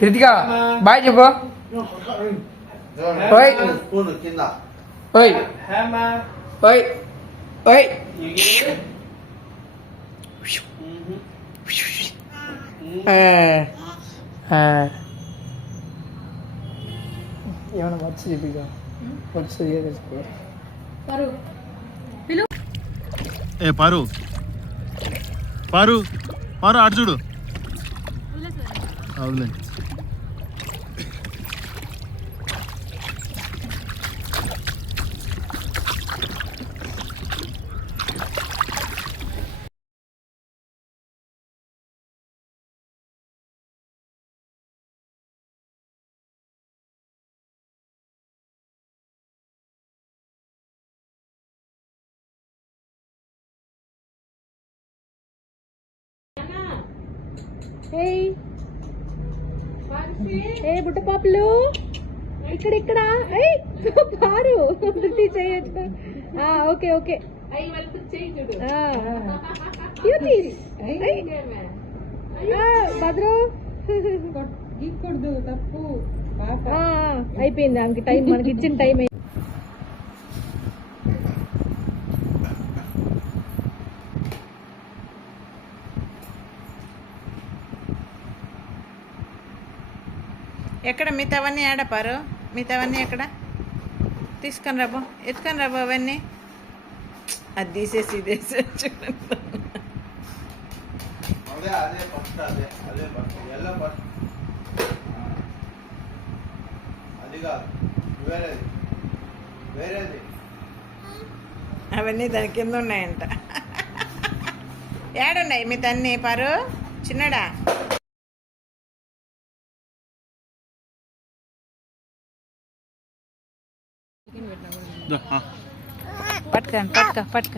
Krittika bye చెప్పు. ఓయ్ ఓయ్ ఓయ్ ఓయ్ ఏమన్నా వచ్చి చెప్పిగా వచ్చి ఏ పారు పారు పారు అటు చూడు. అవులే ఏ బుట్ట పాపలు ఇక్కడ ఇక్కడ పారు చేయొచ్చు. ఓకే ఓకే భద్రు తప్పు అయిపోయింది. దానికి టైం మనకి ఇచ్చిన టైం. ఎక్కడ మిగతావన్నీ ఆడపారు? మిగతావన్నీ ఎక్కడ? తీసుకొని రాబో, ఎత్తుకొని రాబో అవన్నీ. అది తీసేసి ఇదేసి చూడండి. అవన్నీ దాని కింద ఉన్నాయంట. ఏడున్నాయి మిగతాన్ని పారు? చిన్నడా పట్టుక పట్టుక పట్టుక